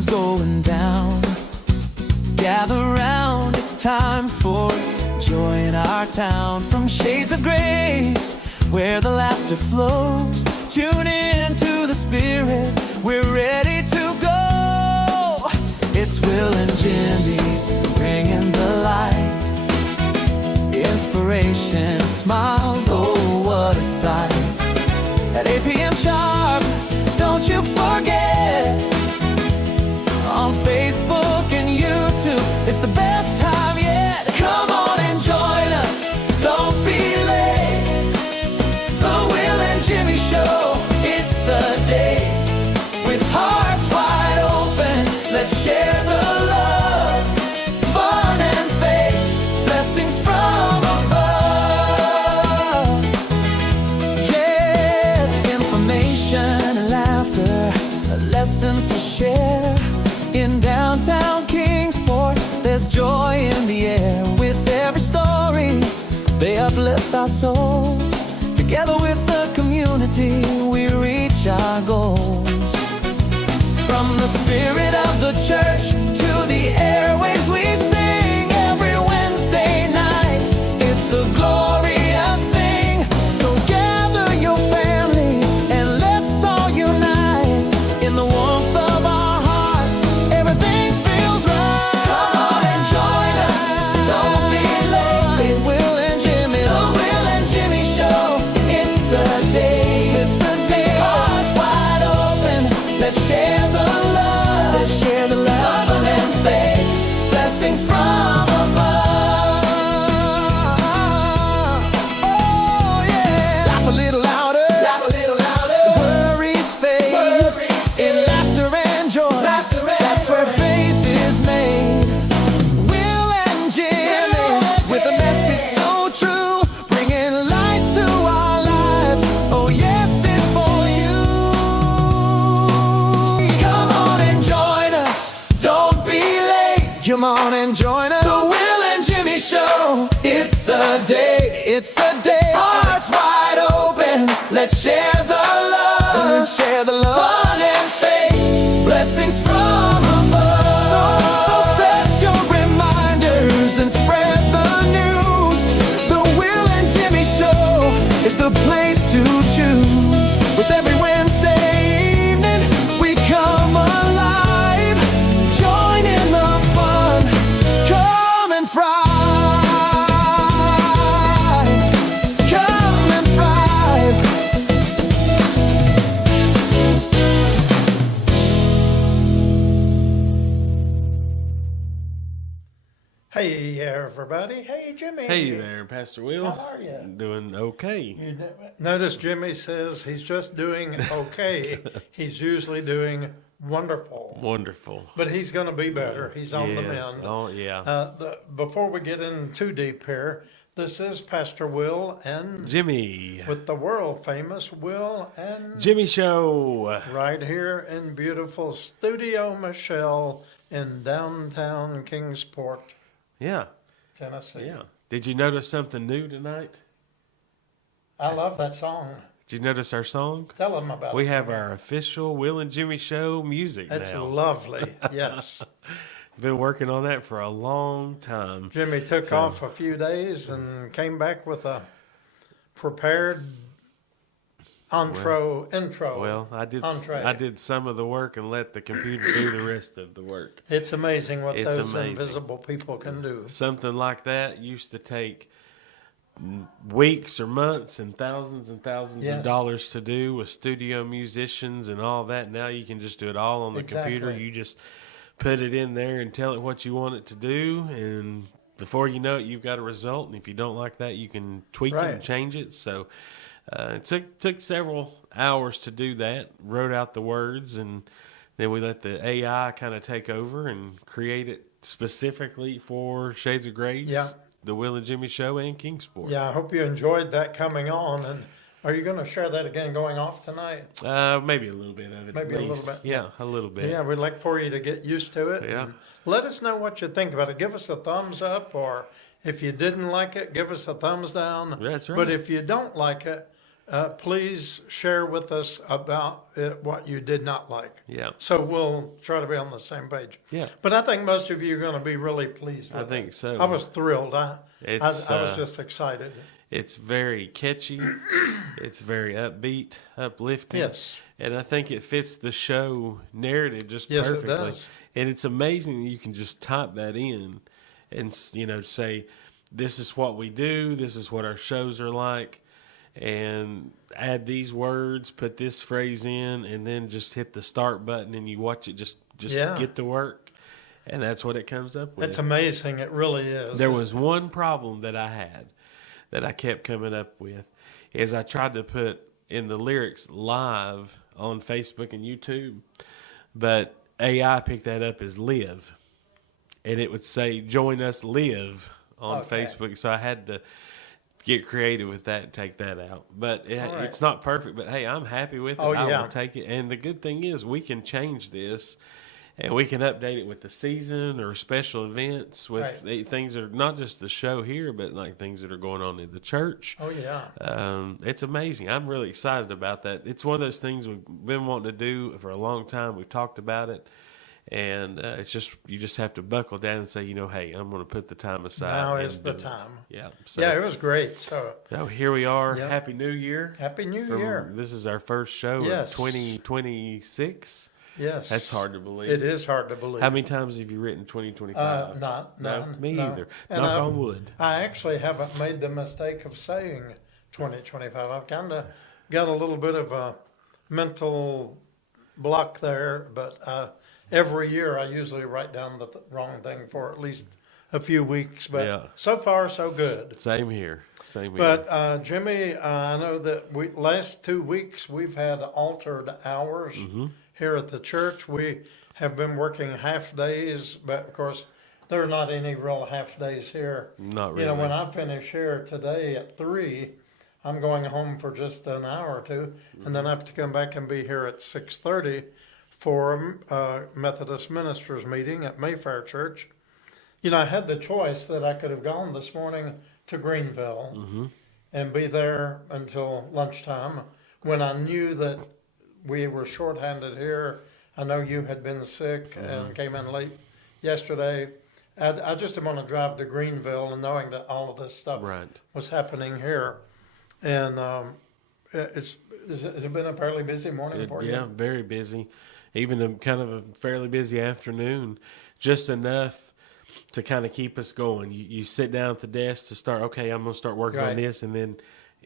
sun's going down. Gather round, it's time for joy in our town. From shades of grace, where the laughter flows, tune in to the Spirit, we're ready to go. It's Will and Jimmy bringing the light, inspiration, smiles, oh what a sight. At 8 p.m. sharp, don't you forget, on Facebook and YouTube, it's the best time yet. Come on and join us, don't be late. The Will and Jimmy Show, it's a day. With hearts wide open, let's share the love, fun and faith, blessings from above. Yeah, information and laughter, lessons to share. In downtown Kingsport, there's joy in the air. With every story, they uplift our souls. Together with the community, we reach our goals. From the spirit of the church to the airwaves, we sing every Wednesday night. It's a glorious thing. So gather your family and let's all unite in the warmth of our hearts. Everything feels right. Come on and join us, don't be late. Will and Jimmy, the Will and Jimmy Show. It's a day, it's a day. Hearts wide open, let's share the love, let's share the love and faith, blessings from above. Oh yeah, laugh a little louder, laugh a little louder. Worries fade, in laughter and joy, that's where faith is made. Will and Jimmy, with a message so true, bringing light to our lives. Oh yes, it's for you. Come on and join us, don't be late. Come on and join us, the Will and Jimmy Show. It's a day, it's a day. Hearts wide open, let's share the love, let's share the love, fun and faith, blessings from above. So set your reminders and spread the news. The Will and Jimmy Show is the place to choose. With every Wednesday evening, we come alive. Join in the fun, come and thrive. Come and thrive. Hey everybody, hey Jimmy. Hey there, Pastor Will. How are you? Doing okay. You notice Jimmy says he's just doing okay. He's usually doing wonderful. Wonderful. But he's going to be better. He's on the Yes. mend. Oh, yeah. Before we get in too deep here, this is Pastor Will and Jimmy. with the world famous Will and Jimmy Show. right here in beautiful Studio Michelle in downtown Kingsport, Yeah. Tennessee. Yeah. Did you notice something new tonight? I love that song. Did you notice our song? Tell them about it. We have our official Will and Jimmy Show music That's now. lovely. Yes. Been working on that for a long time. Jimmy took off a few days and came back with a prepared intro. Well, I entree. did some of the work and let the computer do the rest of the work. It's amazing what It's those amazing. invisible people can do. Something like that used to take weeks or months and thousands Yes. of dollars to do with studio musicians and all that. Now you can just do it all on the computer. Exactly. You just put it in there and tell it what you want it to do, and before you know it, you've got a result. And if you don't like that, you can tweak it Right. and change it. So it took several hours to do that. Wrote out the words, and then we let the AI kind of take over and create it specifically for Shades of Grace, Yeah. the Will and Jimmy Show, and Kingsport. Yeah, I hope you enjoyed that coming on. And are you going to share that again going off tonight? Maybe a little bit of it. Maybe at a little least. bit. Yeah, a little bit. Yeah, we'd like for you to get used to it. Yeah. And let us know what you think about it. Give us a thumbs up, or if you didn't like it, give us a thumbs down. That's right. But if you don't like it, please share with us about what you did not like. Yeah. So we'll try to be on the same page. Yeah. But I think most of you are going to be really pleased with I think it. so. I was thrilled. I It's, was just excited. It's very catchy. It's very upbeat, uplifting. Yes. And I think it fits the show narrative just Yes, it perfectly. does. And it's amazing that you can just type that in and, say, this is what we do, this is what our shows are like, and add these words, put this phrase in, and then just hit the start button and you watch it just get to work. And that's what it comes up with. It's amazing. It really is. There was one problem that I had that I kept coming up with is I tried to put in the lyrics live on Facebook and YouTube, but AI picked that up as live, and it would say join us live on Facebook. So I had to get creative with that and take that out. But it's not perfect, but hey, I'm happy with it. Oh, I yeah. will take it. And the good thing is we can change this. And we can update it with the season or special events with things that are not just the show here, but like things that are going on in the church. Oh, yeah. It's amazing. I'm really excited about that. It's one of those things we've been wanting to do for a long time. We've talked about it. And it's just, you just have to buckle down and say, hey, I'm going to put the time aside. Now is the time. Yeah. So, Yeah, it was great. So here we are. Yep. Happy New Year. Happy New Year. This is our first show Yes. of 2026. Yes. That's hard to believe. It is hard to believe. How many times have you written 2025? None. Me no. either. And Knock on wood. I actually haven't made the mistake of saying 2025. I've kind of got a little bit of a mental block there, but every year I usually write down the wrong thing for at least a few weeks. But so far, so good. Same here. But Jimmy, I know that last 2 weeks we've had altered hours here at the church. We have been working half days, but of course there are not any real half days here. Not really. When I finish here today at 3, I'm going home for just an hour or two, and then I have to come back and be here at 6:30 for a Methodist ministers meeting at Mayfair Church. I had the choice that I could have gone this morning to Greenville and be there until lunchtime when I knew that we were shorthanded here. I know you had been sick and came in late yesterday. I just didn't want to drive to Greenville and knowing that all of this stuff was happening here. And has it been a fairly busy morning for you? Yeah, very busy. Even kind of a fairly busy afternoon, just enough to kind of keep us going. You sit down at the desk to start, okay, I'm going to start working on this, and then,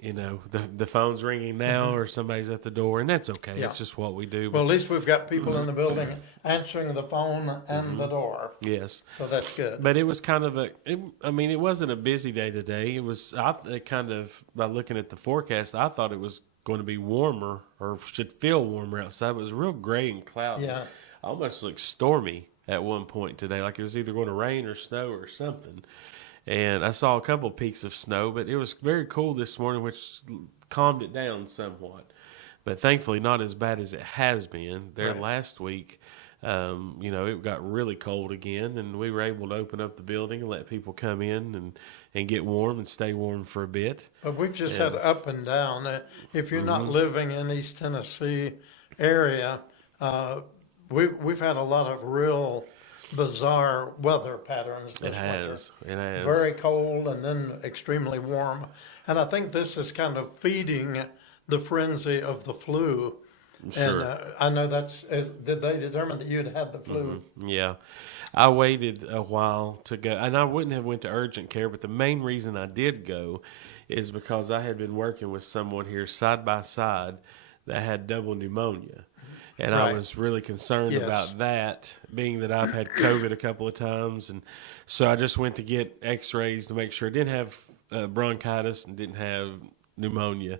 the phone's ringing now or somebody's at the door, and that's okay. Yeah. It's just what we do. Well, at least we've got people in the building answering the phone and the door. Yes. So that's good. But it was kind of it wasn't a busy day today. It was, by looking at the forecast, I thought it was going to be warmer or should feel warmer outside. It was real gray and cloudy. Yeah. Almost looked stormy at one point today, like it was either going to rain or snow or something. And I saw a couple peaks of snow, but it was very cool this morning, which calmed it down somewhat. But thankfully not as bad as it has been. There last week, it got really cold again, and we were able to open up the building and let people come in and get warm and stay warm for a bit. But we've just had up and down. If you're not living in East Tennessee area, we've had a lot of real bizarre weather patterns this winter. It has. Very cold and then extremely warm. And I think this is kind of feeding the frenzy of the flu. Sure. And I know did they determine that you'd had the flu? Yeah. I waited a while to go, and I wouldn't have went to urgent care, but the main reason I did go is because I had been working with someone here side by side that had double pneumonia. And I was really concerned about that, being that I've had COVID a couple of times. And so I just went to get x-rays to make sure I didn't have bronchitis and didn't have pneumonia.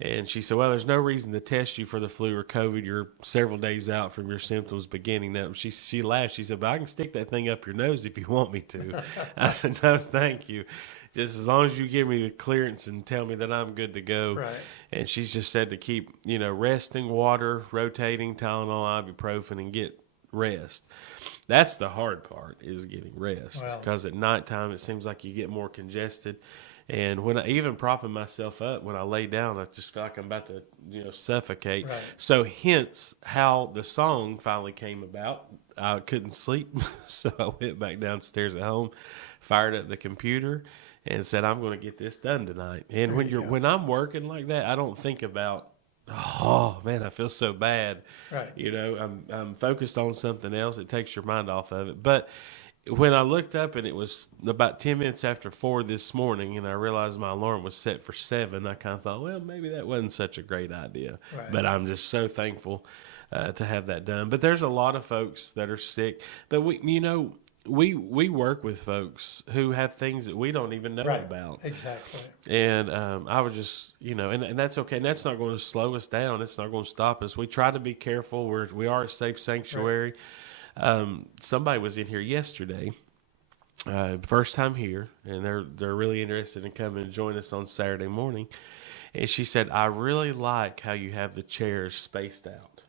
And she said, well, there's no reason to test you for the flu or COVID. You're several days out from your symptoms beginning. Now, she laughed. She said, but I can stick that thing up your nose if you want me to. I said, no, thank you. Just as long as you give me the clearance and tell me that I'm good to go. Right. And she's just said to keep, resting, water, rotating, Tylenol, ibuprofen, and get rest. That's the hard part, is getting rest, Well. because at nighttime it seems like you get more congested. And when I even propping myself up, when I lay down, I just feel like I'm about to, suffocate. Right. So hence how the song finally came about. I couldn't sleep, so I went back downstairs at home, fired up the computer, and said, I'm going to get this done tonight. And when I'm working like that, I don't think about, oh man, I feel so bad. Right. I'm focused on something else. It takes your mind off of it. But when I looked up and it was about 10 minutes after 4 this morning, and I realized my alarm was set for 7, I kind of thought, well, maybe that wasn't such a great idea. Right. But I'm just so thankful to have that done. But there's a lot of folks that are sick. But we work with folks who have things that we don't even know Right. about. Exactly. And I would just, and that's okay. And that's not going to slow us down. It's not going to stop us. We try to be careful. We are a safe sanctuary. Right. Somebody was in here yesterday, first time here, and they're really interested in coming and join us on Saturday morning. And she said, I really like how you have the chairs spaced out.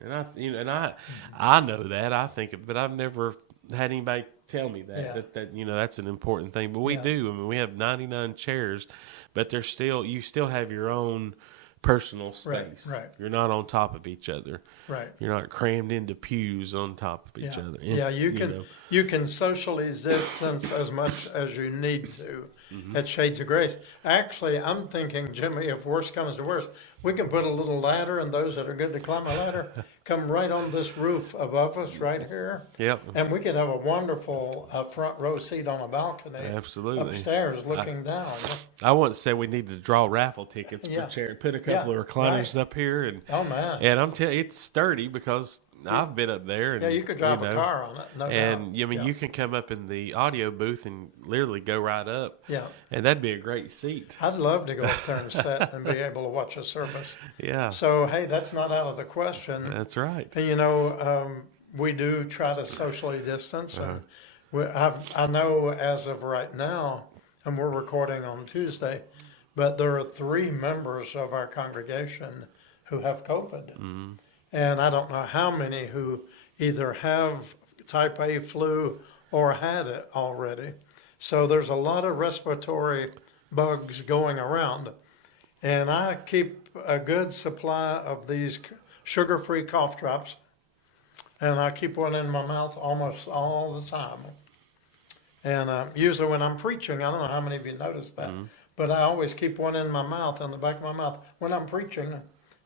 And I know that. I think it, but I've never had anybody tell me that. Yeah. That that's an important thing. But we do. I mean, we have 99 chairs, but you still have your own personal space. Right. You're not on top of each other. Right. You're not crammed into pews on top of each other. Yeah, you can socially distance as much as you need to at Shades of Grace. Actually, I'm thinking, Jimmy, if worse comes to worse, we can put a little ladder, and those that are good to climb a ladder come right on this roof above us right here. Yep. And we could have a wonderful front row seat on a balcony. Absolutely. Upstairs looking down. I once said we need to draw raffle tickets Yeah. for chair. Put a couple of recliners up here, and Oh, man. and I'm telling you, it's sturdy because I've been up there. And, Yeah, you could drive a car on it, no And doubt. you can come up in the audio booth and literally go right up. Yeah. And that'd be a great seat. I'd love to go up there and sit and be able to watch a service. Yeah. So, hey, that's not out of the question. That's right. And, we do try to socially distance. And I know as of right now, and we're recording on Tuesday, but there are 3 members of our congregation who have COVID. Mm-hmm. And I don't know how many who either have type A flu or had it already. So there's a lot of respiratory bugs going around. And I keep a good supply of these sugar-free cough drops. And I keep one in my mouth almost all the time. And usually when I'm preaching, I don't know how many of you noticed that, but I always keep one in my mouth, in the back of my mouth, when I'm preaching,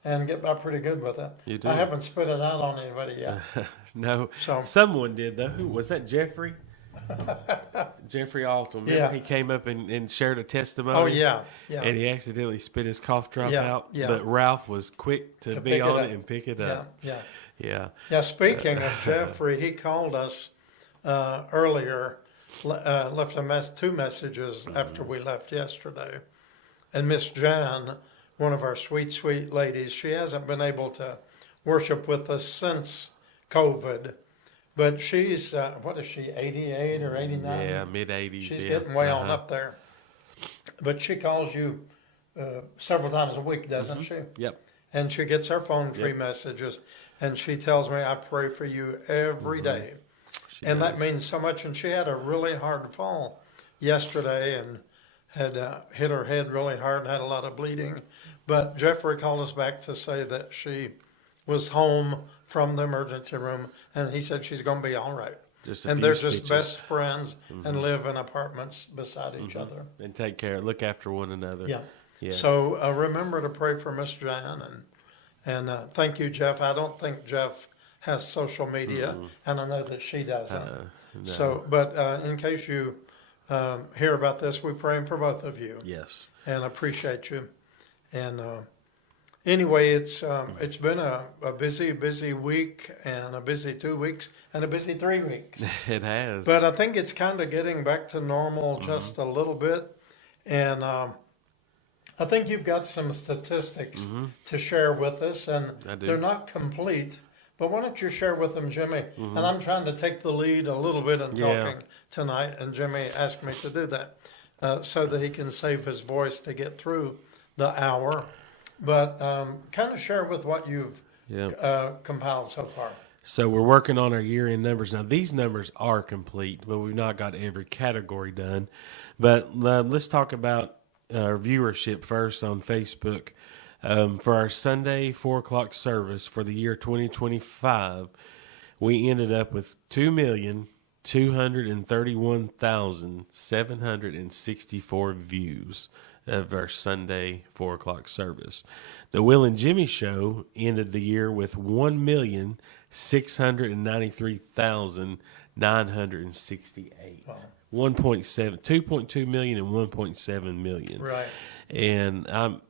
and get by pretty good with it. You do. I haven't spit it out on anybody yet. No. So- Someone did, though. Who was that? Jeffrey? Jeffrey Alton. Remember Yeah. he came up and shared a testimony? Oh, yeah. And he accidentally spit his cough drop Yeah, out. yeah. But Ralph was quick to be pick it on up. it and pick it Yeah, up. yeah. Yeah. Speaking of Jeffrey, he called us earlier, left 2 messages after we left yesterday. And Miss Jan, one of our sweet, sweet ladies, she hasn't been able to worship with us since COVID. But she's, what is she, 88 or 89? Yeah, mid-80s. She's getting way on up there. But she calls you several times a week, doesn't she? Yep. And she gets her phone tree messages, and she tells me, I pray for you every day. And that means so much. And she had a really hard fall yesterday and had hit her head really hard and had a lot of bleeding. But Jeffrey called us back to say that she was home from the emergency room, and he said she's going to be all right. And they're just best friends and live in apartments beside each other. And take care, look after one another. Yeah. So remember to pray for Miss Jan, and thank you, Jeff. I don't think Jeff has social media, and I know that she doesn't. No. So, but in case you hear about this, we're praying for both of you. Yes. And appreciate you. And anyway, it's been a busy week, and a busy 2 weeks, and a busy 3 weeks. It has. But I think it's kind of getting back to normal just a little bit. And I think you've got some statistics to share with us, and they're not complete. But why don't you share with them, Jimmy? And I'm trying to take the lead a little bit in talking tonight, and Jimmy asked me to do that so that he can save his voice to get through the hour. But kind of share with what you've compiled so far. So we're working on our year-end numbers. Now, these numbers are complete, but we've not got every category done. But let's talk about our viewership first on Facebook. For our Sunday 4 o'clock service for the year 2025, we ended up with 2,231,764 views of our Sunday 4 o'clock service. The Will and Jimmy Show ended the year with 1,693,968. Wow. 2.2 million and 1.7 million. Right. And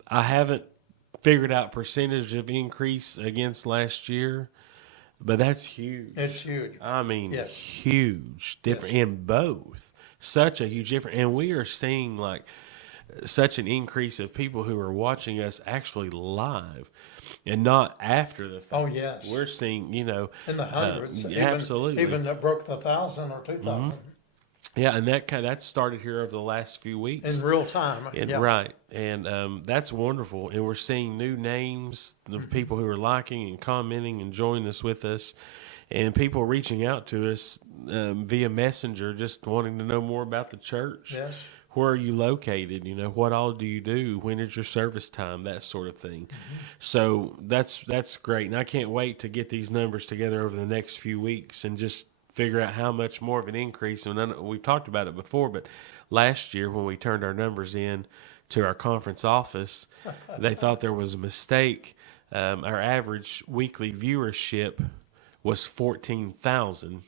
I haven't figured out percentage of increase against last year, but that's huge. It's huge. I mean, Yes. huge difference Yes. in both. Such a huge difference. And we are seeing like such an increase of people who are watching us actually live and not after the fact. Oh, yes. We're seeing, In the hundreds. absolutely. Even that broke the 1,000 or 2,000 Yeah, and that started here over the last few weeks. in real time. Yeah. Right, and that's wonderful. And we're seeing new names of people who are liking and commenting and joining us with us, and people reaching out to us via Messenger, just wanting to know more about the church. Yes. Where are you located? What all do you do? When is your service time? That sort of thing. So that's great, and I can't wait to get these numbers together over the next few weeks and just figure out how much more of an increase. And we've talked about it before, but last year when we turned our numbers in to our conference office, they thought there was a mistake. Our average weekly viewership was 14,000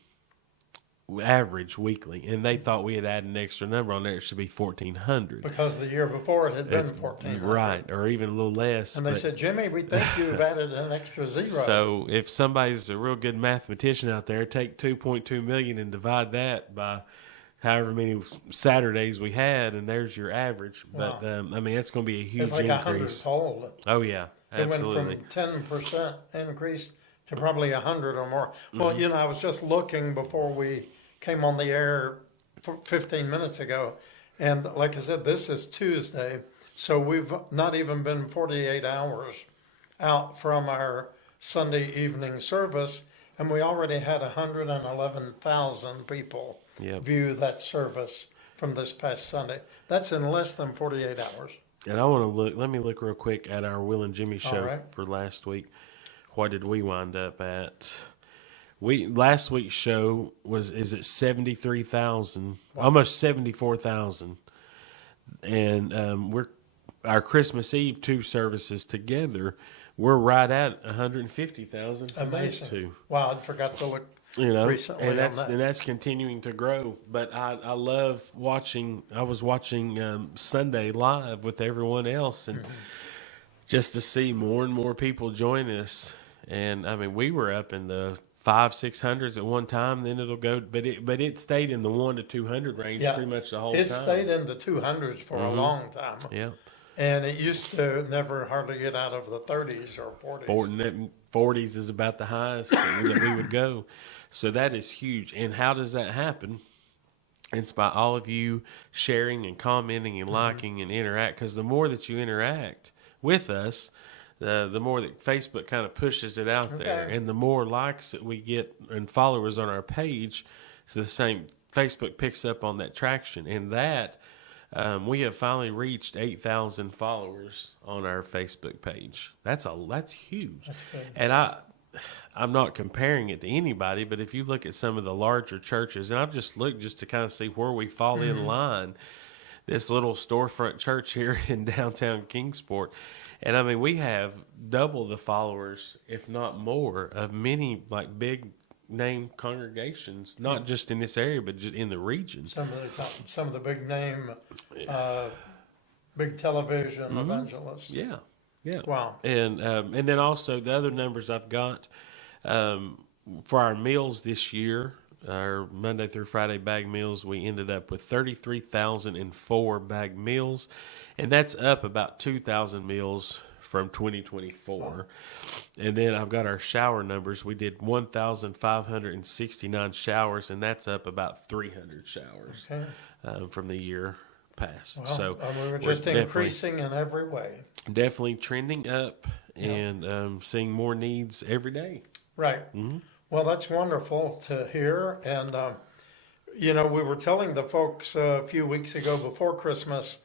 average weekly, and they thought we had added an extra number on there. It should be 1,400. Because the year before it had been 14. Right, or even a little less. And they but- said, Jimmy, we think you've added an extra zero. So if somebody's a real good mathematician out there, take 2.2 million and divide that by however many Saturdays we had, and there's your average. Wow. But I mean, it's going to be a huge it's like increase. 100-fold. Oh yeah, It absolutely. went from 10% increase to probably 100 or more. Well, Mm-hmm. I was just looking before we came on the air 15 minutes ago. And like I said, this is Tuesday. So we've not even been 48 hours out from our Sunday evening service. And we already had 111,000 people Yep. view that service from this past Sunday. That's in less than 48 hours. And I want to look. Let me look real quick at our Will and Jimmy show right. for last week. What did we wind up at? Last week's show is at 73,000, almost 74,000, and our Christmas Eve 2 services together. We're right at 150,000. for those Amazing. two. Wow, I forgot to look recently and on that. that's continuing to grow. But I love watching. I was watching Sunday live with everyone else, and just to see more and more people join us. And I mean, we were up in the 500-600s at one time. Then it'll go, but it stayed in the 1 to 200 range pretty much the whole time. It stayed in the 200s for a long time. Yeah. And it used to never hardly get out of the 30s or 40s. 40s is about the highest that we would go. So that is huge. And how does that happen? It's by all of you sharing and commenting and liking and interact. Because the more that you interact with us, the more that Facebook kind of pushes it out there. And the more likes that we get and followers on our page, so the same Facebook picks up on that traction. And that we have finally reached 8,000 followers on our Facebook page. That's huge. That's good. And I'm not comparing it to anybody, but if you look at some of the larger churches, and I've just looked just to kind of see where we fall in line, this little storefront church here in downtown Kingsport. And I mean, we have double the followers, if not more, of many like big name congregations, not just in this area, but just in the region. Some of the big name, big television evangelists. Yeah, yeah. Wow. And then also the other numbers I've got for our meals this year, our Monday through Friday bag meals, we ended up with 33,004 bag meals, and that's up about 2,000 meals from 2024. And then I've got our shower numbers. We did 1,569 showers, and that's up about 300 showers from the year past. Well, So we were just increasing in every way. definitely trending up and seeing more needs every day. Right. Well, that's wonderful to hear. And, we were telling the folks a few weeks ago before Christmas,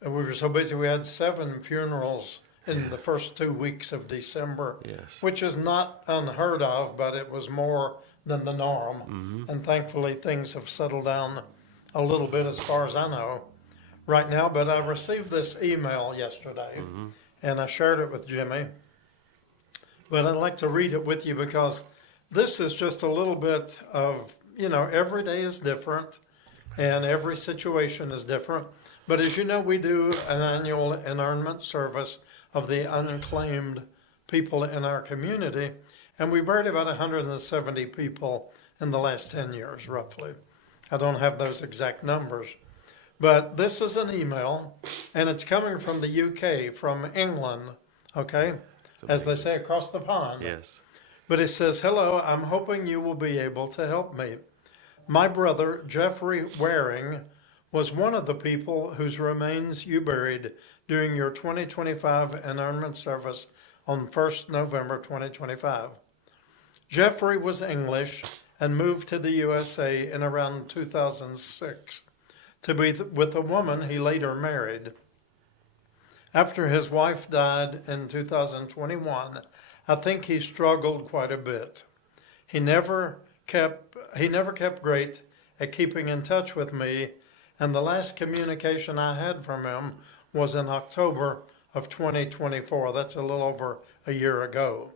we were so busy, we had 7 funerals in the first 2 weeks of December, Yes. which is not unheard of, but it was more than the norm. And thankfully, things have settled down a little bit as far as I know right now. But I received this email yesterday, and I shared it with Jimmy. But I'd like to read it with you because this is just a little bit of, every day is different and every situation is different. But as you know, we do an annual inurnment service of the unclaimed people in our community, and we buried about 170 people in the last 10 years, roughly. I don't have those exact numbers. But this is an email, and it's coming from the UK, from England, okay? As they say, across the pond. Yes. But it says, "Hello, I'm hoping you will be able to help me. My brother, Jeffrey Waring, was one of the people whose remains you buried during your 2025 inurnment service on 1st November 2025. Jeffrey was English and moved to the USA in around 2006 to be with a woman he later married. After his wife died in 2021, I think he struggled quite a bit. He never kept great at keeping in touch with me, and the last communication I had from him was in October of 2024. That's a little over a year ago.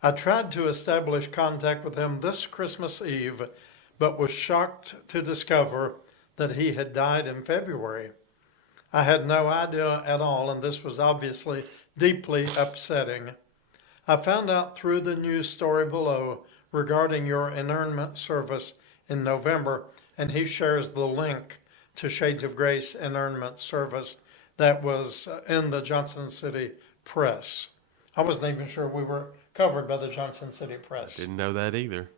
I tried to establish contact with him this Christmas Eve, but was shocked to discover that he had died in February. I had no idea at all, and this was obviously deeply upsetting. I found out through the news story below regarding your inurnment service in November, and he shares the link to Shades of Grace inurnment service that was in the Johnson City Press. I wasn't even sure we were covered by the Johnson City Press. Didn't know that either.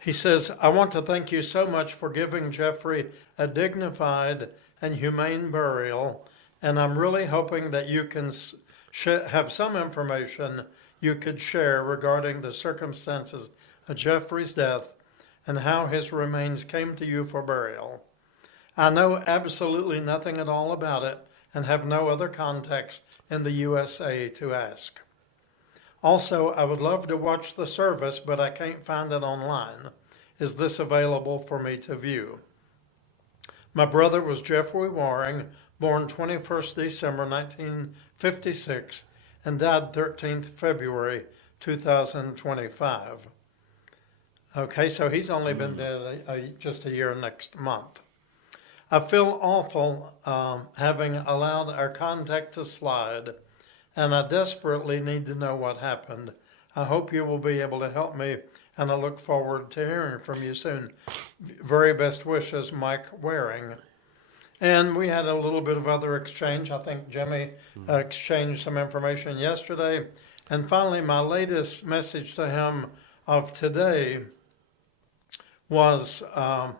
He says, I want to thank you so much for giving Jeffrey a dignified and humane burial, and I'm really hoping that you can have some information you could share regarding the circumstances of Jeffrey's death and how his remains came to you for burial. I know absolutely nothing at all about it and have no other contacts in the USA to ask. Also, I would love to watch the service, but I can't find it online. Is this available for me to view? My brother was Jeffrey Waring, born 21st December 1956 and died 13th February 2025. Okay, so he's only been dead just a year next month. I feel awful having allowed our contact to slide, and I desperately need to know what happened. I hope you will be able to help me, and I look forward to hearing from you soon. Very best wishes, Mike Waring." And we had a little bit of other exchange. I think Jimmy exchanged some information yesterday. And finally, my latest message to him of today was, I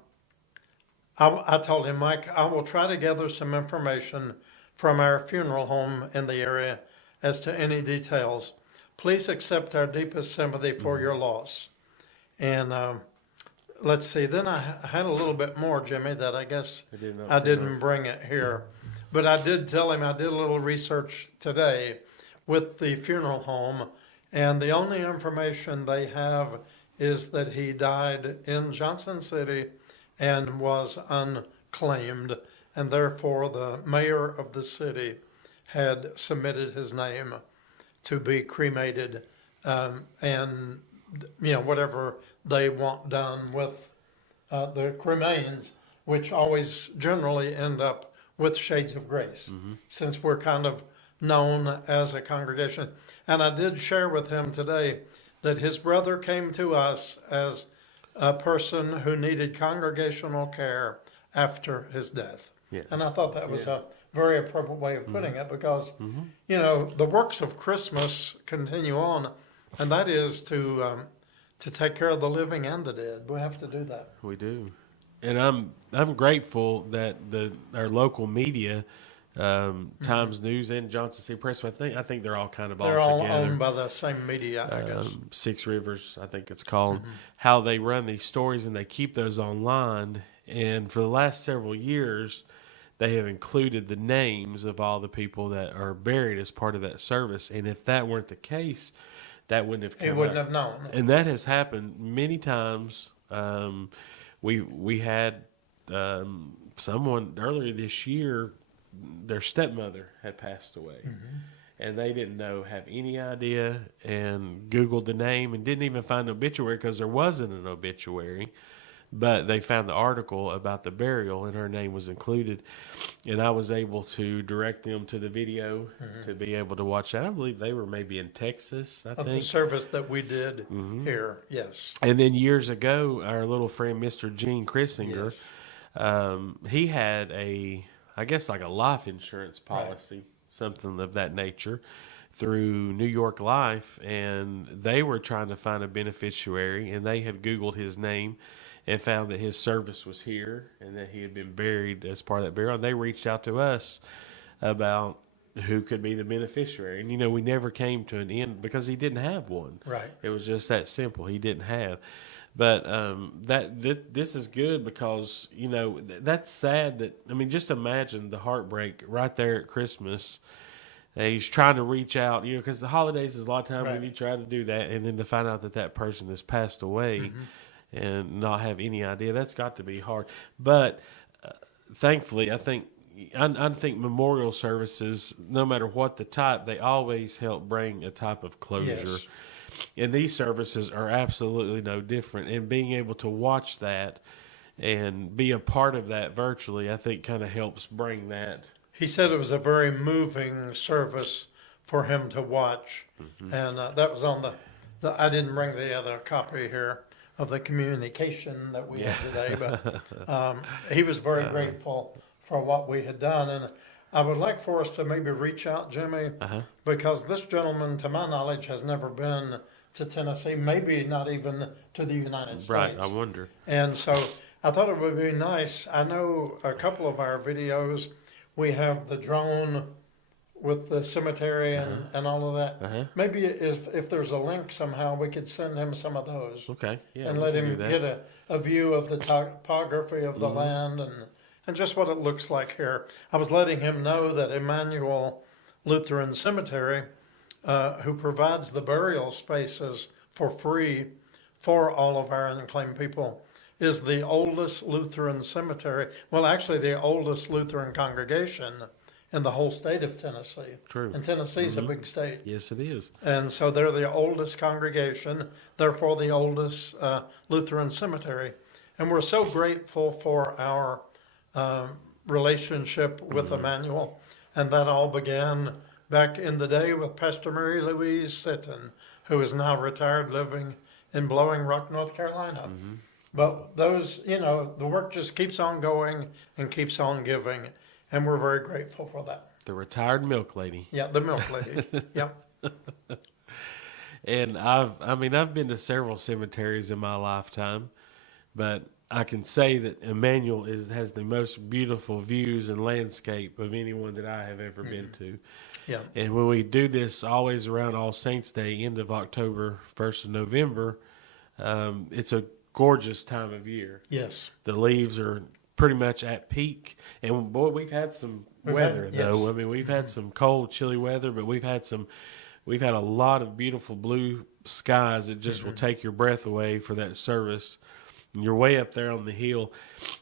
told him, Mike, I will try to gather some information from our funeral home in the area as to any details. Please accept our deepest sympathy for your loss. And let's see, then I had a little bit more, Jimmy, that I guess I didn't bring it here. But I did tell him I did a little research today with the funeral home, and the only information they have is that he died in Johnson City and was unclaimed, and therefore the mayor of the city had submitted his name to be cremated, and whatever they want done with the remains, which always generally end up with Shades of Grace, since we're kind of known as a congregation. And I did share with him today that his brother came to us as a person who needed congregational care after his death. Yes. And I thought that was a very appropriate way of putting it, because, the works of Christmas continue on, and that is to take care of the living and the dead. We have to do that. We do. And I'm grateful that our local media Times News and Johnson City Press. I think they're all kind of They're all all together. owned by the same media, I guess. Six Rivers, I think it's called. How they run these stories, and they keep those online. And for the last several years, they have included the names of all the people that are buried as part of that service. And if that weren't the case, that wouldn't have come He wouldn't up. have known. And that has happened many times. We had someone earlier this year, their stepmother had passed away. And they didn't have any idea, and Googled the name and didn't even find an obituary because there wasn't an obituary. But they found the article about the burial, and her name was included. And I was able to direct them to the video to be able to watch that. I believe they were maybe in Texas, I Of think. the service that we did here, yes. And then years ago, our little friend, Mr. Gene Chrissinger, he had I guess like a life insurance policy, something of that nature, through New York Life. And they were trying to find a beneficiary, and they had Googled his name and found that his service was here and that he had been buried as part of that burial. And they reached out to us about who could be the beneficiary. And, we never came to an end because he didn't have one. Right. It was just that simple. He didn't have. But this is good because, that's sad just imagine the heartbreak right there at Christmas. And he's trying to reach out, because the holidays is a lot of time when you try to do that, and then to find out that person has passed away and not have any idea, that's got to be hard. But thankfully, I think memorial services, no matter what the type, they always help bring a type of closure. Yes. And these services are absolutely no different. And being able to watch that and be a part of that virtually, I think kind of helps bring that. He said it was a very moving service for him to watch. And that was on I didn't bring the other copy here of the communication that we had today, but he was very grateful for what we had done. And I would like for us to maybe reach out, Jimmy, because this gentleman, to my knowledge, has never been to Tennessee, maybe not even to the United States. Right, I wonder. And so I thought it would be nice. I know a couple of our videos, we have the drone with the cemetery and all of that. Maybe if there's a link somehow, we could send him some of those. Okay, yeah. And let him get a view of the topography of the land and just what it looks like here. I was letting him know that Emmanuel Lutheran Cemetery, who provides the burial spaces for free for all of our unclaimed people, is the oldest Lutheran cemetery. Well, actually, the oldest Lutheran congregation in the whole state of Tennessee. True. And Tennessee's a big state. Yes, it is. And so they're the oldest congregation, therefore the oldest Lutheran cemetery. And we're so grateful for our relationship with Emmanuel. And that all began back in the day with Pastor Mary Louise Sitton, who is now retired, living in Blowing Rock, North Carolina. But those, the work just keeps on going and keeps on giving. And we're very grateful for that. The retired milk lady. Yeah, the milk lady. Yeah. And I've been to several cemeteries in my lifetime, but I can say that Emmanuel has the most beautiful views and landscape of anyone that I have ever been to. Yeah. And when we do this always around All Saints Day, end of October, 1st of November, it's a gorgeous time of year. Yes. The leaves are pretty much at peak. And boy, we've had some weather though. Yes. We've had some cold, chilly weather, but we've had a lot of beautiful blue skies that just will take your breath away for that service. And you're way up there on the hill.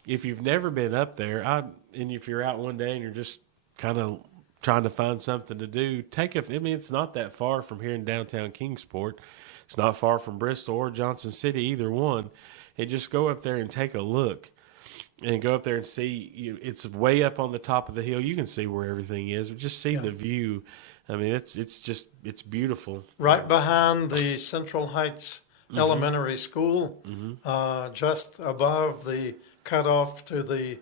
If you've never been up there, and if you're out one day and you're just kind of trying to find something to do, it's not that far from here in downtown Kingsport. It's not far from Bristol or Johnson City, either one. And just go up there and take a look. And go up there and see. It's way up on the top of the hill. You can see where everything is. But just see the view. It's beautiful. Right behind the Central Heights Elementary School, just above the cutoff to the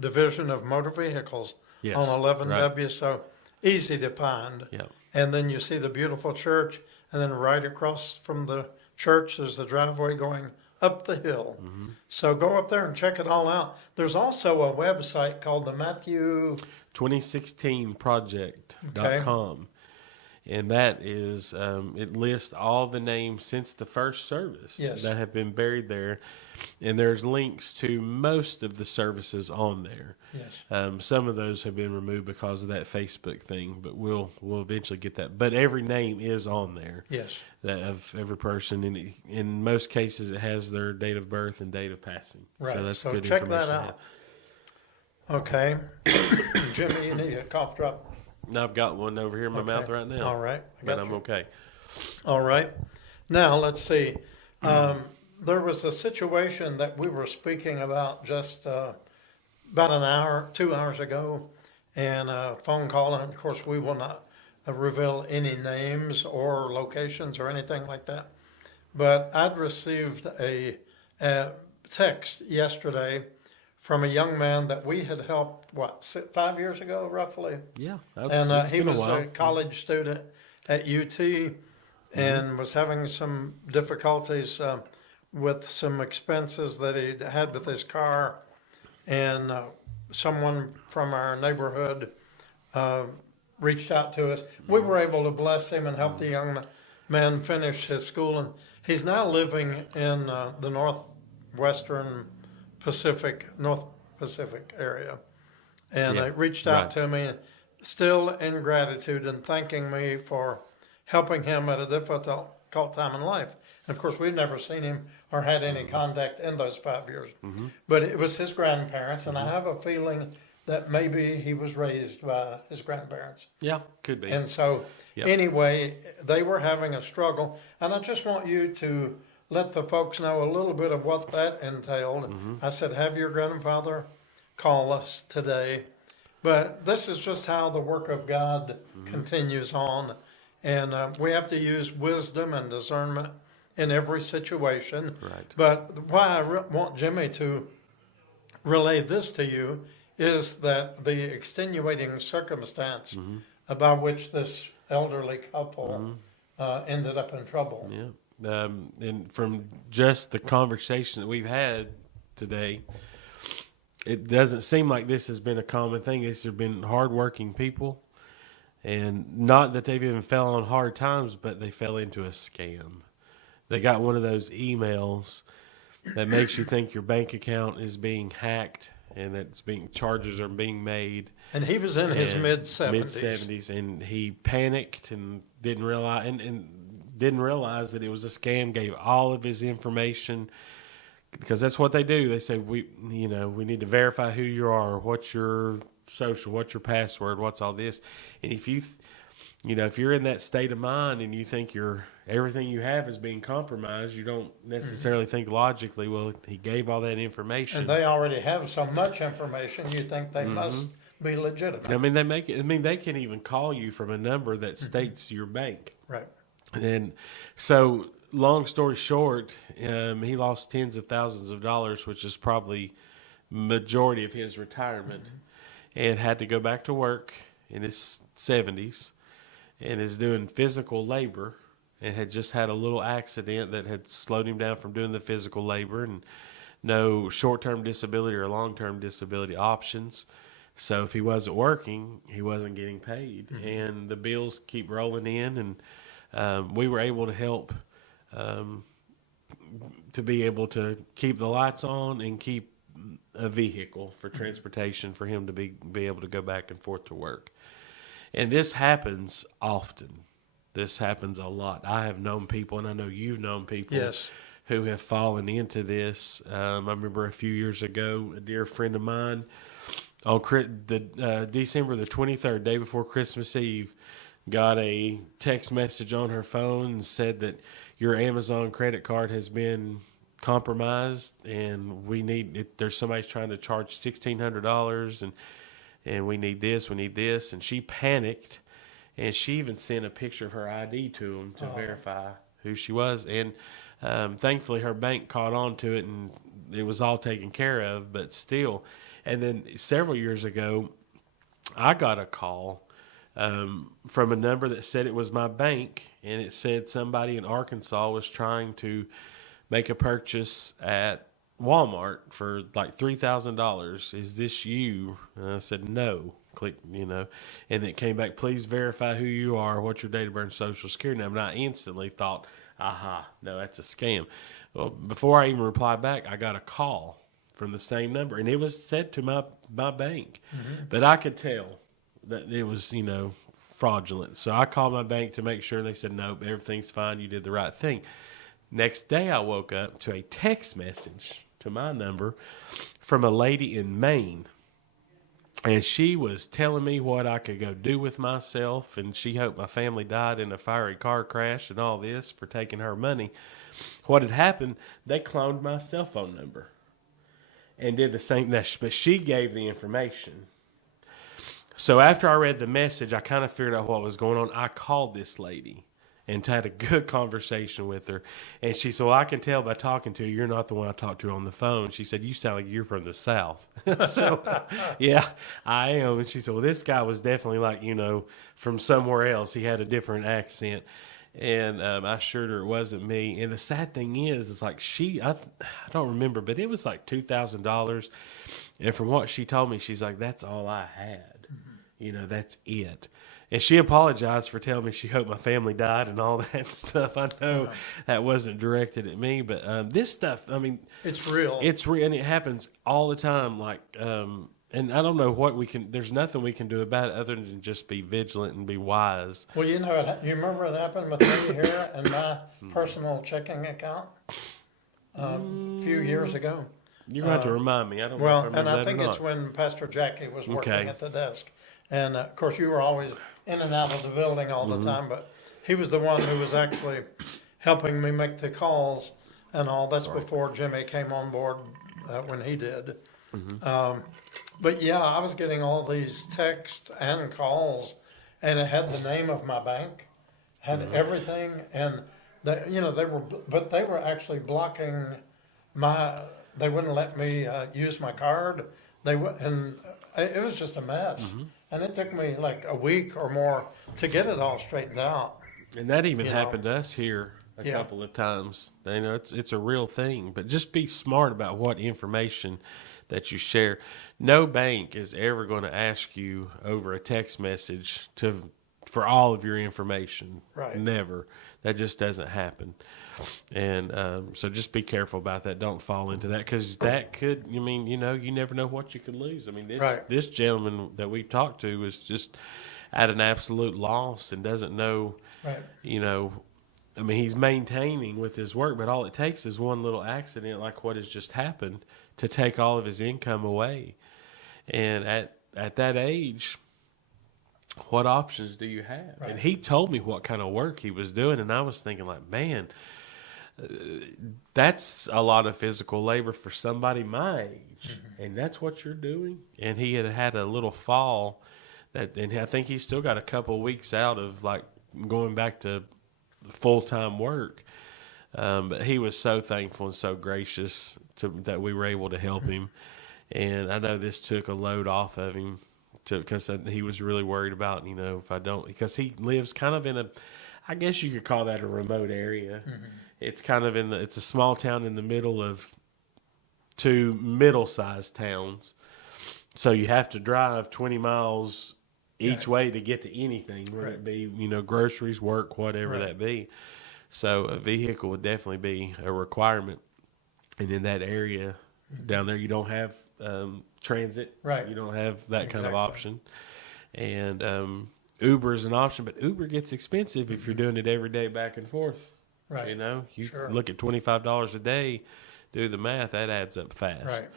Division of Motor Vehicles on 11W. Right. So easy to find. Yeah. And then you see the beautiful church. And then right across from the church, there's the driveway going up the hill. So go up there and check it all out. There's also a website called the Matthew 2016project.com. And that is, it lists all the names since the first service that have been buried there. And there's links to most of the services on there. Yes. Some of those have been removed because of that Facebook thing, but we'll eventually get that. But every name is on there. Yes. That of every person. And in most cases, it has their date of birth and date of passing. Right. So that's So good check information that to out. Okay. Jimmy, you need a cough drop. have. I've got one over here in my mouth right now. All right. But I'm okay. All right. Now, let's see. There was a situation that we were speaking about just about an hour, 2 hours ago, and a phone call. And of course, we will not reveal any names or locations or anything like that. But I'd received a text yesterday from a young man that we had helped, 5 years ago, roughly? Yeah. And he was a college student at UT and was having some difficulties with some expenses that he had with his car. And someone from our neighborhood reached out to us. We were able to bless him and help the young man finish his school. And he's now living in the North Pacific area. And they reached out to me, still in gratitude and thanking me for helping him at a difficult time in life. And of course, we've never seen him or had any contact in those 5 years. But it was his grandparents, and I have a feeling that maybe he was raised by his grandparents. Yeah, could be. And so, anyway, they were having a struggle. And I just want you to let the folks know a little bit of what that entailed. I said, have your grandfather call us today. But this is just how the work of God continues on. And we have to use wisdom and discernment in every situation. Right. But why I want Jimmy to relay this to you is that the extenuating circumstance about which this elderly couple ended up in trouble. Yeah. And from just the conversation that we've had today, it doesn't seem like this has been a common thing. These have been hardworking people, and not that they've even fell on hard times, but they fell into a scam. They got one of those emails that makes you think your bank account is being hacked and that charges are being made. And he was in his mid-70s. Mid-70s, and he panicked and didn't realize that it was a scam. Gave all of his information, because that's what they do. They say we need to verify who you are, what's your social, what's your password, what's all this. And if if you're in that state of mind and you think everything you have is being compromised, you don't necessarily think logically, well, he gave all that information. And they already have so much information, you think they must be legitimate. I mean, they can even call you from a number that states your bank. Right. And so, long story short, he lost tens of thousands of dollars, which is probably majority of his retirement, and had to go back to work in his 70s, and is doing physical labor, and had just had a little accident that had slowed him down from doing the physical labor, and no short-term disability or long-term disability options. So if he wasn't working, he wasn't getting paid, and the bills keep rolling in, and we were able to help to be able to keep the lights on and keep a vehicle for transportation for him to be able to go back and forth to work. And this happens often. This happens a lot. I have known people, and I know you've known people who have fallen into this. I remember a few years ago, a dear friend of mine, on December the 23rd, day before Christmas Eve, got a text message on her phone and said that your Amazon credit card has been compromised, and there's somebody trying to charge $1,600, and we need this, and she panicked, and she even sent a picture of her ID to him to verify who she was, and thankfully her bank caught on to it, and it was all taken care of, but still. And then several years ago, I got a call from a number that said it was my bank, and it said somebody in Arkansas was trying to make a purchase at Walmart for like $3,000. Is this you? And I said, no. Click, and it came back, please verify who you are, what's your date of birth and social security number. And I instantly thought, aha, no, that's a scam. Well, before I even replied back, I got a call from the same number, and it was sent to my bank. But I could tell that it was, fraudulent. So I called my bank to make sure, and they said, nope, everything's fine. You did the right thing. Next day, I woke up to a text message to my number from a lady in Maine. And she was telling me what I could go do with myself, and she hoped my family died in a fiery car crash and all this for taking her money. What had happened, they cloned my cell phone number and did the same, but she gave the information. So after I read the message, I kind of figured out what was going on. I called this lady and had a good conversation with her. And she said, well, I can tell by talking to you, you're not the one I talked to on the phone. She said, you sound like you're from the South. So, yeah, I am. And she said, well, this guy was definitely like, from somewhere else. He had a different accent. And I assured her it wasn't me. And the sad thing is it's like I don't remember, but it was like $2,000. And from what she told me, she's like, that's all I had. That's it. And she apologized for telling me she hoped my family died and all that stuff. I know that wasn't directed at me, but this stuff, it's real. It's real, and it happens all the time. Like, and I don't know there's nothing we can do about it other than just be vigilant and be wise. Well, you remember it happened with me here in my personal checking account a few years ago. You're going to have to remind me. I don't know if I remember and I that think or it's not. when Pastor Jackie was working at the desk. And, of course, you were always in and out of the building all the time, but he was the one who was actually helping me make the calls and all. That's before Jimmy came on board when he did. But, yeah, I was getting all these texts and calls, and it had the name of my bank, had everything, and, they were actually blocking they wouldn't let me use my card. And it was just a mess. And it took me like a week or more to get it all straightened out. And that even happened to us here a Yeah. couple of times. It's a real thing. But just be smart about what information that you share. No bank is ever going to ask you over a text message for all of your information. Right. Never. That just doesn't happen. And so just be careful about that. Don't fall into that, because that could, you never know what you could lose. This gentleman that we talked to was just at an absolute loss and doesn't know, he's maintaining with his work, but all it takes is one little accident like what has just happened to take all of his income away. And at that age, what options do you have? Right. And he told me what kind of work he was doing, and I was thinking like, man, that's a lot of physical labor for somebody my age, and that's what you're doing. And he had a little fall, and I think he's still got a couple of weeks out of like going back to full-time work. But he was so thankful and so gracious that we were able to help him. And I know this took a load off of him because he was really worried about, if I don't, because he lives kind of in I guess you could call that a remote area. It's kind of it's a small town in the middle of two middle-sized towns. So you have to drive 20 miles each way to get to anything, whether it be, groceries, work, whatever that be. So a vehicle would definitely be a requirement. And in that area down there, you don't have transit. Right. You don't have that kind of option. And Uber is an option, but Uber gets expensive if you're doing it every day back and forth. Right. You look at $25 a day, do the math, that adds up fast. Right.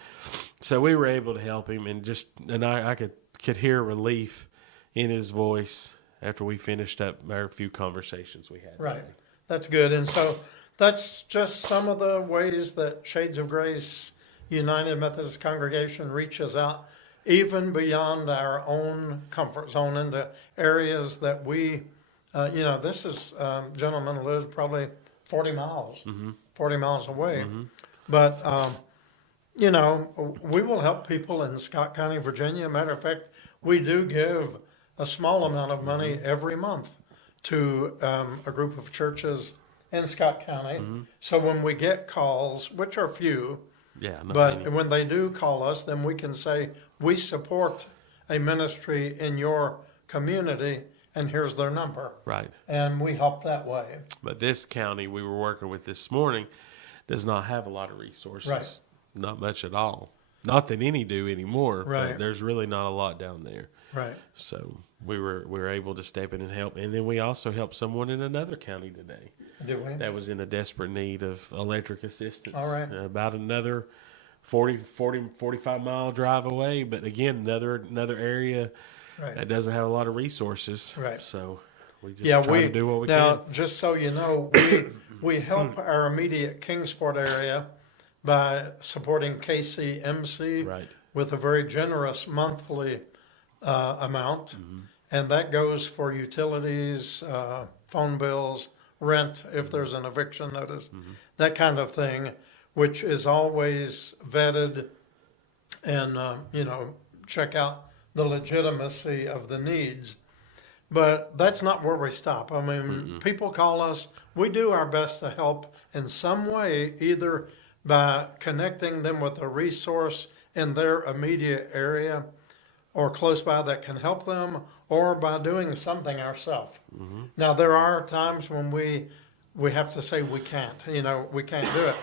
So we were able to help him, and I could hear relief in his voice after we finished up our few conversations we had. Right. That's good. And so that's just some of the ways that Shades of Grace United Methodist Congregation reaches out even beyond our own comfort zone into areas that we, this is, gentleman lives probably 40 miles, 40 miles away. But, we will help people in Scott County, Virginia. Matter of fact, we do give a small amount of money every month to a group of churches in Scott County. So when we get calls, which are few, Yeah, not but many. when they do call us, then we can say, we support a ministry in your community, and here's their number. Right. And we help that way. But this county we were working with this morning does not have a lot of resources. Right. Not much at all. Not that any do anymore. Right. But there's really not a lot down there. Right. So we were able to step in and help. And then we also helped someone in another county today Did we? that was in a desperate need of electric assistance. All right. About another 45-mile drive away. But again, another area Right. that doesn't have a lot of resources. Right. So we just try to do what we now, can. just so you know, we help our immediate Kingsport area by supporting KCMC Right. with a very generous monthly amount, and that goes for utilities, phone bills, rent if there's an eviction notice, that kind of thing, which is always vetted and check out the legitimacy of the needs. But that's not where we stop. I mean, people call us. We do our best to help in some way, either by connecting them with a resource in their immediate area or close by that can help them, or by doing something ourselves. Now, there are times when we have to say we can't. We can't do it.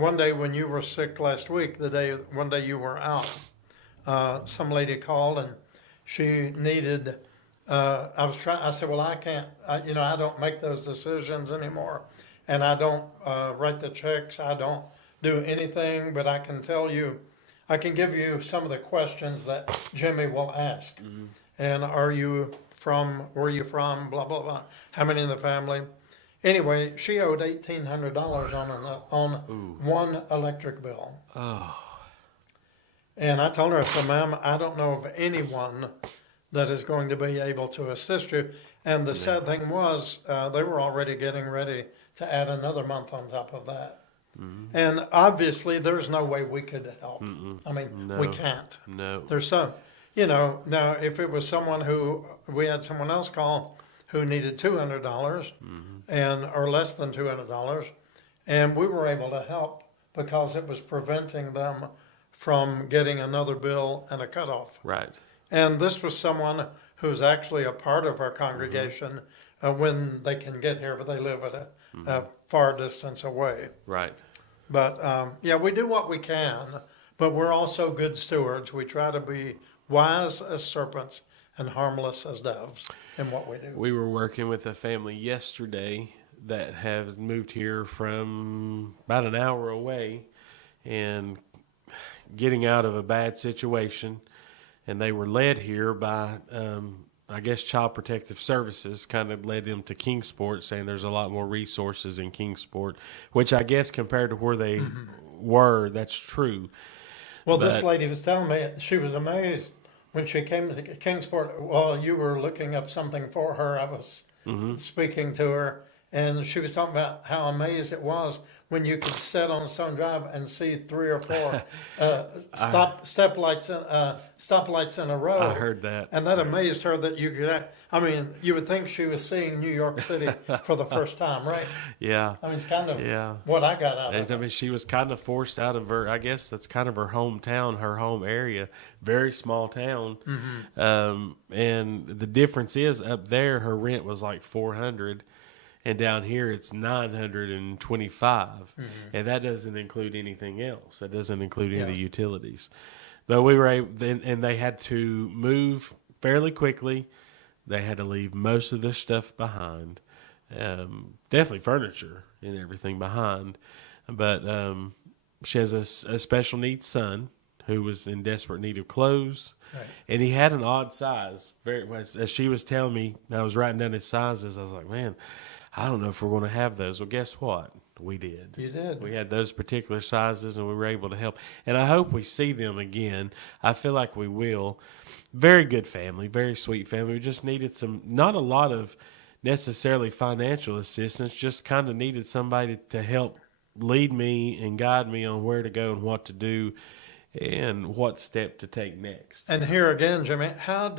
One day when you were sick last week, one day you were out, some lady called and she needed. I said, well, I can't. I don't make those decisions anymore, and I don't write the checks. I don't do anything. But I can tell you, I can give you some of the questions that Jimmy will ask. And are you from? Where are you from? Blah blah blah. How many in the family? Anyway, she owed $1,800 on one electric bill. Oh. And I told her, I said, ma'am, I don't know of anyone that is going to be able to assist you. And the sad thing was, they were already getting ready to add another month on top of that. And obviously, there's no way we could help. I mean, No. we can't. No. There's some, now if it was someone we had someone else call who needed $200 or less than $200, and we were able to help because it was preventing them from getting another bill and a cutoff. Right. And this was someone who's actually a part of our congregation when they can get here, but they live at a far distance away. Right. But we do what we can, but we're also good stewards. We try to be wise as serpents and harmless as doves in what we do. We were working with a family yesterday that have moved here from about an hour away and getting out of a bad situation. And they were led here by, I guess, Child Protective Services kind of led them to Kingsport, saying there's a lot more resources in Kingsport, which I guess compared to where they were, that's true. Well, this lady was telling me she was amazed when she came to Kingsport. While you were looking up something for her, I was speaking to her, and she was talking about how amazed it was when you could sit on Stone Drive and see 3 or 4 stoplights in a row. I heard that. And that amazed her that you could. I mean, you would think she was seeing New York City for the first time, right? Yeah. I mean, it's kind of what I got out of I it. mean, she was kind of forced out of her, I guess that's kind of her hometown, her home area, very small town. And the difference is up there, her rent was like $400. And down here, it's $925, and that doesn't include anything else. That doesn't include any of the utilities. But we were able, and they had to move fairly quickly. They had to leave most of their stuff behind, definitely furniture and everything behind. But she has a special needs son who was in desperate need of clothes, and he had an odd size. As she was telling me, I was writing down his sizes. I was like, man, I don't know if we're going to have those. Well, guess what? We did. You did. We had those particular sizes, and we were able to help. And I hope we see them again. I feel like we will. Very good family, very sweet family. We just needed not a lot of necessarily financial assistance, just kind of needed somebody to help lead me and guide me on where to go and what to do and what step to take next. And here again, Jimmy, how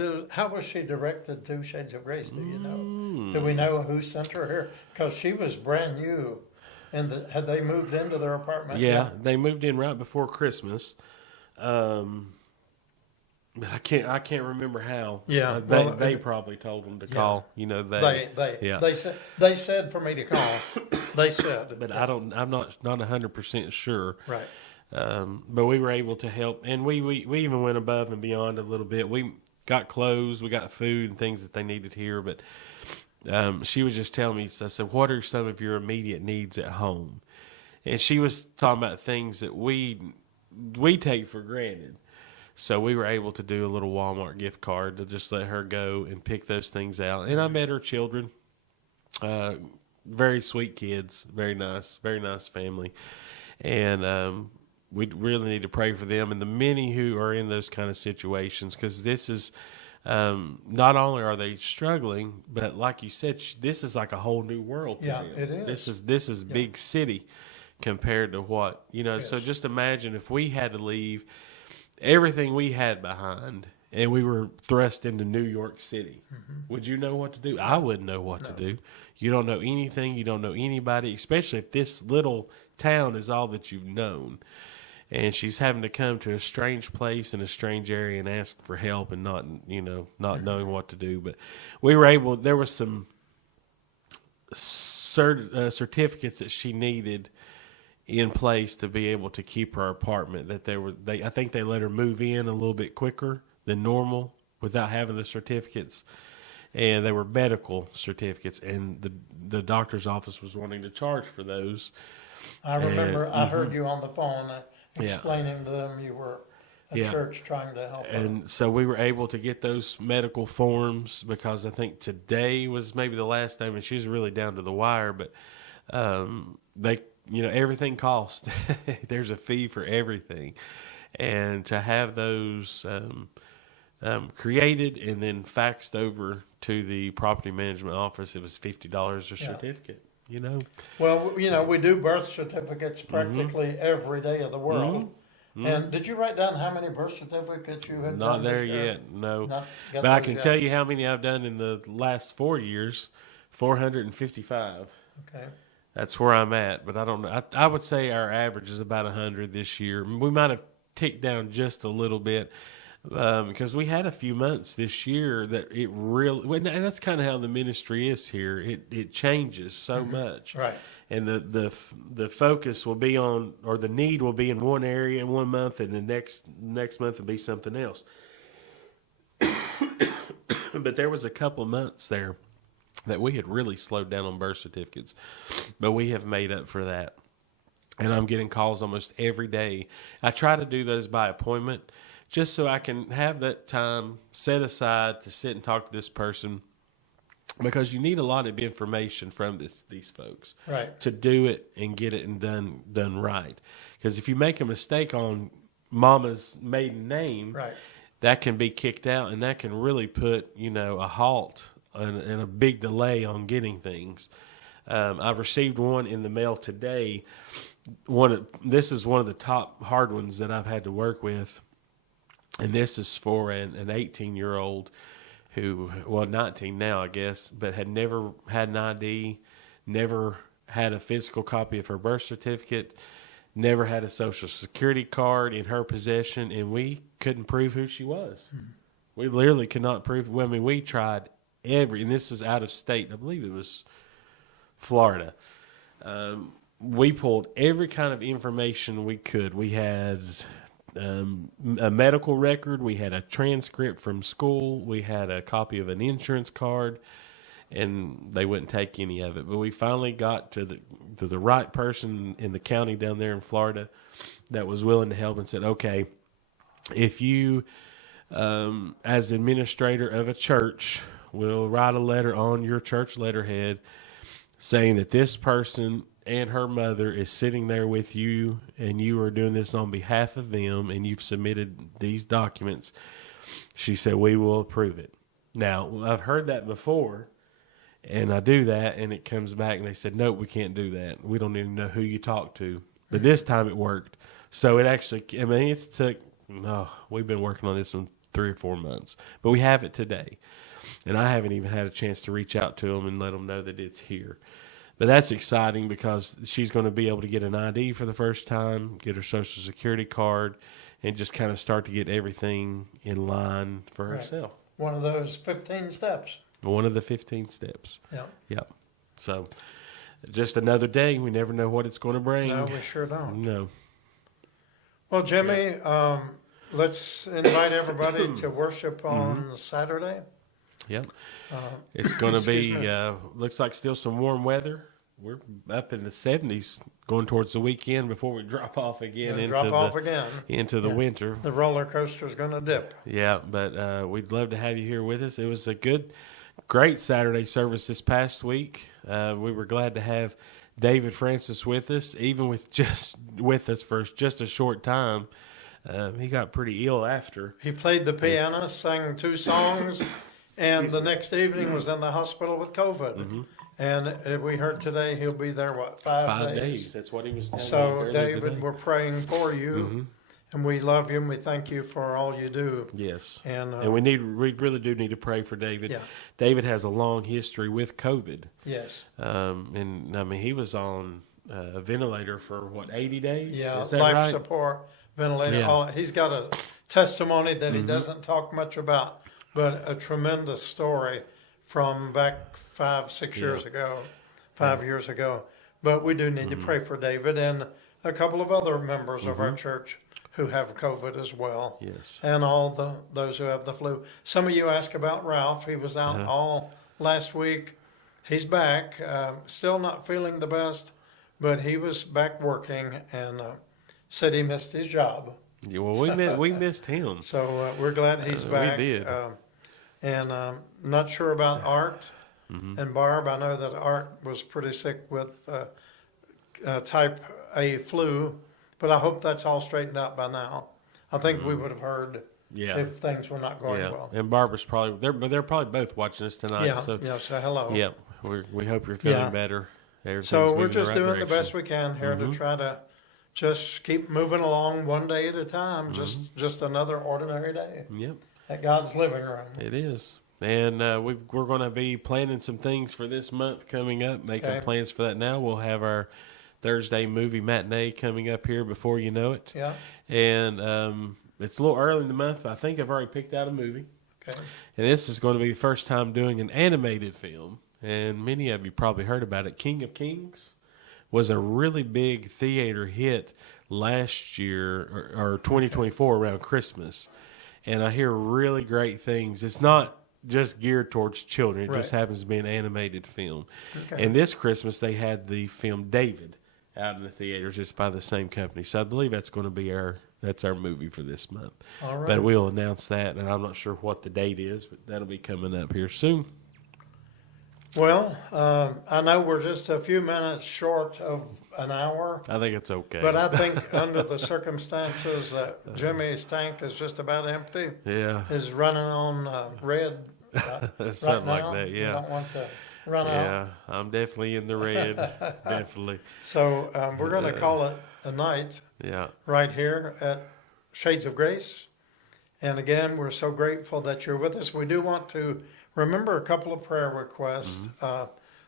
was she directed to Shades of Grace? Do you know? Do we know who sent her here? Because she was brand new. And had they moved into their apartment? Yeah, they moved in right before Christmas. But I can't remember how. Yeah, they probably told them to call. You know, they said for me to call. They said, but I'm not 100% sure. Right. But we were able to help, and we even went above and beyond a little bit. We got clothes, we got food and things that they needed here. But she was just telling me, I said, "What are some of your immediate needs at home?" And she was talking about things that we take for granted. So we were able to do a little Walmart gift card to just let her go and pick those things out. And I met her children, very sweet kids, very nice family. And we really need to pray for them and the many who are in those kind of situations, because this is not only are they struggling, but like you said, this is like a whole new world to them. It is. This is big city compared to what, Yes. So just imagine if we had to leave everything we had behind and we were thrust into New York City. Would you know what to do? I wouldn't know what to do. You don't know anything. You don't know anybody, especially if this little town is all that you've known. And she's having to come to a strange place in a strange area and ask for help and not knowing what to do. But we were able, there was some certificates that she needed in place to be able to keep her apartment, that I think they let her move in a little bit quicker than normal without having the certificates, and they were medical certificates, and the doctor's office was wanting to charge for those. I remember I heard you on the phone explaining to them you were at church trying to help her. And so we were able to get those medical forms, because I think today was maybe the last day, and she was really down to the wire, but everything costs. There's a fee for everything. And to have those created and then faxed over to the property management office, it was $50 a certificate, Well, we do birth certificates practically every day of the world. And did you write down how many birth certificates you had done? Not there yet, no. But I can tell you how many I've done in the last 4 years, 455. Okay. That's where I'm at, but I don't know. I would say our average is about 100 this year. We might have ticked down just a little bit because we had a few months this year that it really, and that's kind of how the ministry is here. It changes so much, right? And the focus will be on, or the need will be in one area in 1 month, and the next month will be something else. But there was a couple months there that we had really slowed down on birth certificates, but we have made up for that. And I'm getting calls almost every day. I try to do those by appointment just so I can have that time set aside to sit and talk to this person, because you need a lot of information from these folks to do it and get it and done right. Because if you make a mistake on mama's maiden name, that can be kicked out, and that can really put, a halt and a big delay on getting things. I received one in the mail today. This is one of the top hard ones that I've had to work with, and this is for an 18-year-old who, 19 now, I guess, but had never had an ID, never had a physical copy of her birth certificate, never had a Social Security card in her possession, and we couldn't prove who she was. We literally could not prove. We tried and this is out of state. I believe it was Florida. We pulled every kind of information we could. We had a medical record. We had a transcript from school. We had a copy of an insurance card, and they wouldn't take any of it. But we finally got to the right person in the county down there in Florida that was willing to help and said, okay, if you, as administrator of a church, will write a letter on your church letterhead saying that this person and her mother is sitting there with you, and you are doing this on behalf of them, and you've submitted these documents, she said, we will approve it. Now, I've heard that before, and I do that, and it comes back, and they said, nope, we can't do that. We don't even know who you talked to. But this time it worked. So it actually, I mean, it's took, we've been working on this in 3 or 4 months, but we have it today. And I haven't even had a chance to reach out to them and let them know that it's here. But that's exciting because she's going to be able to get an ID for the first time, get her Social Security card, and just kind of start to get everything in line for herself. One of those 15 steps. One of the 15 steps. Yeah. Yep. So just another day. We never know what it's going to bring. No, we sure don't. No. Well, Jimmy, let's invite everybody to worship on Saturday. Yep. It's going to be, me. looks like still some warm weather. We're up in the 70s going towards the weekend before we drop off again into the winter. The roller coaster's going to dip. Yeah, but we'd love to have you here with us. It was a great Saturday service this past week. We were glad to have David Francis with us, even with us for just a short time. He got pretty ill after. He played the piano, sang 2 songs, and the next evening was in the hospital with COVID. Mm-hmm. And we heard today he'll be there, 5 days? That's what he was telling me. So, David, we're praying for you, and we love you, and we thank you for all you do. Yes. And we really do need to pray for David. Yeah. David has a long history with COVID. Yes. And, I mean, he was on a ventilator for, 80 days? Yeah, Is that life right? support, ventilator. Yeah. He's got a testimony that he doesn't talk much about, but a tremendous story from back 5-6 years ago, 5 years ago. But we do need to pray for David and a couple of other members of our church who have COVID as well. Yes. And all those who have the flu. Some of you ask about Ralph. He was out all last week. He's back, still not feeling the best, but he was back working and said he missed his job. Yeah, well, we missed him. So we're glad he's back. We did. And not sure about Art and Barb. I know that Art was pretty sick with type A flu, but I hope that's all straightened out by now. I think we would have heard if things were not going well. And Barbara's they're probably both watching us tonight. Yeah, so hello. Yeah, we hope you're feeling better. So we're just doing the best we we can here to try to just keep moving along one day at a time. Just another ordinary day. Yep. At God's living room. It is. And we're going to be planning some things for this month coming up, making plans for that now. We'll have our Thursday movie matinee coming up here before you know it. Yeah. And it's a little early in the month, but I think I've already picked out a movie. Okay. And this is going to be the first time doing an animated film. And many of you probably heard about it. King of Kings was a really big theater hit last year or 2024 around Christmas. And I hear really great things. It's not just geared towards children. It just happens to be an animated film. Okay. And this Christmas, they had the film David out in the theaters. It's by the same company. So I believe that's going to be our movie for this month. All right. But we'll announce that, and I'm not sure what the date is, but that'll be coming up here soon. Well, I know we're just a few minutes short of an hour. I think it's okay. But I think under the circumstances that Jimmy's tank is just about empty. Yeah. Is running on red something right now. Like that, yeah. You don't want to run out. Yeah, I'm definitely in the red, definitely. So we're going to call it a night right here at Shades of Grace. And again, we're so grateful that you're with us. We do want to remember a couple of prayer requests.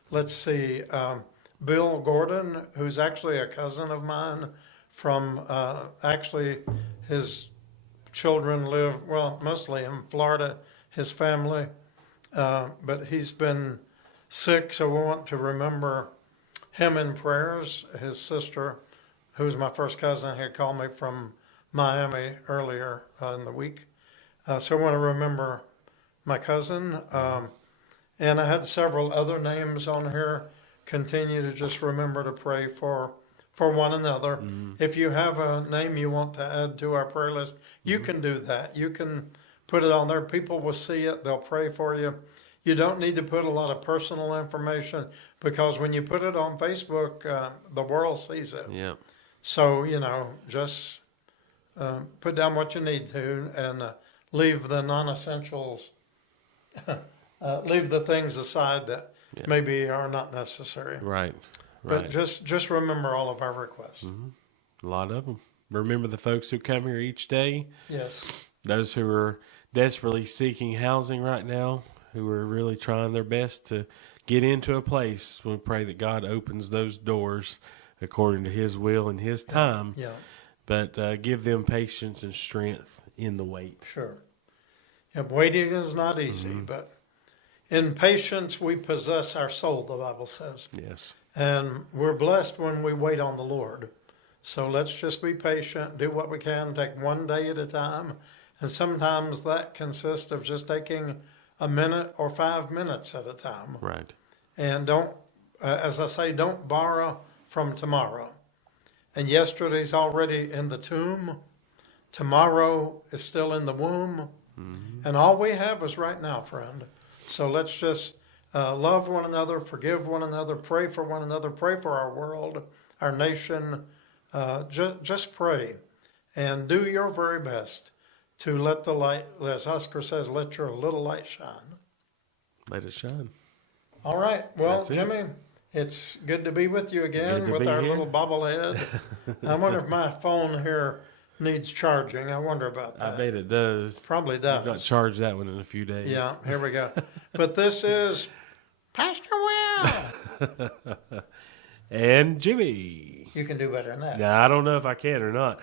Let's see. Bill Gordon, who's actually a cousin of mine from, actually his children live, well, mostly in Florida, his family. But he's been sick, so we want to remember him in prayers. His sister, who's my first cousin, had called me from Miami earlier in the week. So I want to remember my cousin. And I had several other names on here. Continue to just remember to pray for one another. If you have a name you want to add to our prayer list, you can do that. You can put it on there. People will see it. They'll pray for you. You don't need to put a lot of personal information because when you put it on Facebook, the world sees it. Yeah. So, just put down what you need to and leave the non-essentials, leave the things aside that maybe are not necessary. Right. But just remember all of our requests. A lot of them. remember the folks who come here each day, Yes. those who are desperately seeking housing right now, who are really trying their best to get into a place. We pray that God opens those doors according to His will and His time. Yeah. But give them patience and strength in the wait. Sure. Yeah, waiting is not easy, but in patience we possess our soul, the Bible says. Yes. And we're blessed when we wait on the Lord. So let's just be patient, do what we can, take one day at a time. And sometimes that consists of just taking a minute or 5 minutes at a time. Right. And don't, as I say, don't borrow from tomorrow. And yesterday's already in the tomb. Tomorrow is still in the womb. And all we have is right now, friend. So let's just love one another, forgive one another, pray for one another, pray for our world, our nation. Just pray and do your very best to let the light, as Oscar says, let your little light shine. Let it shine. All right. Well, That's it. Jimmy, it's good to be with you again Good to with be our here. little bobblehead. I wonder if my phone here needs charging. I wonder about I that. bet it does. Probably I've got does. to charge that one in a few days. Yeah, here we go. But this is Pastor Will. And Jimmy. You can do better than that. Now, I don't know if I can or not.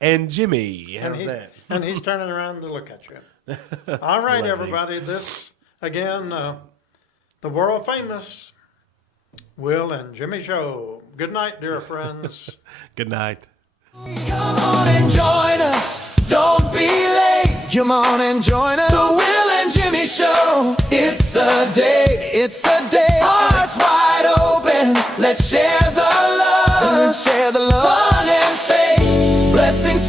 And Jimmy. How's that? And he's turning around to look at you. All right, love everybody. This, again, the world famous Will and Jimmy Show. Good night, dear friends. Good night. Come on and join us. Don't be late. Come on and join us. The Will and Jimmy Show. It's a day. It's a day. Hearts wide open. Let's share the love. Let's share the love. Fun and faith. Blessings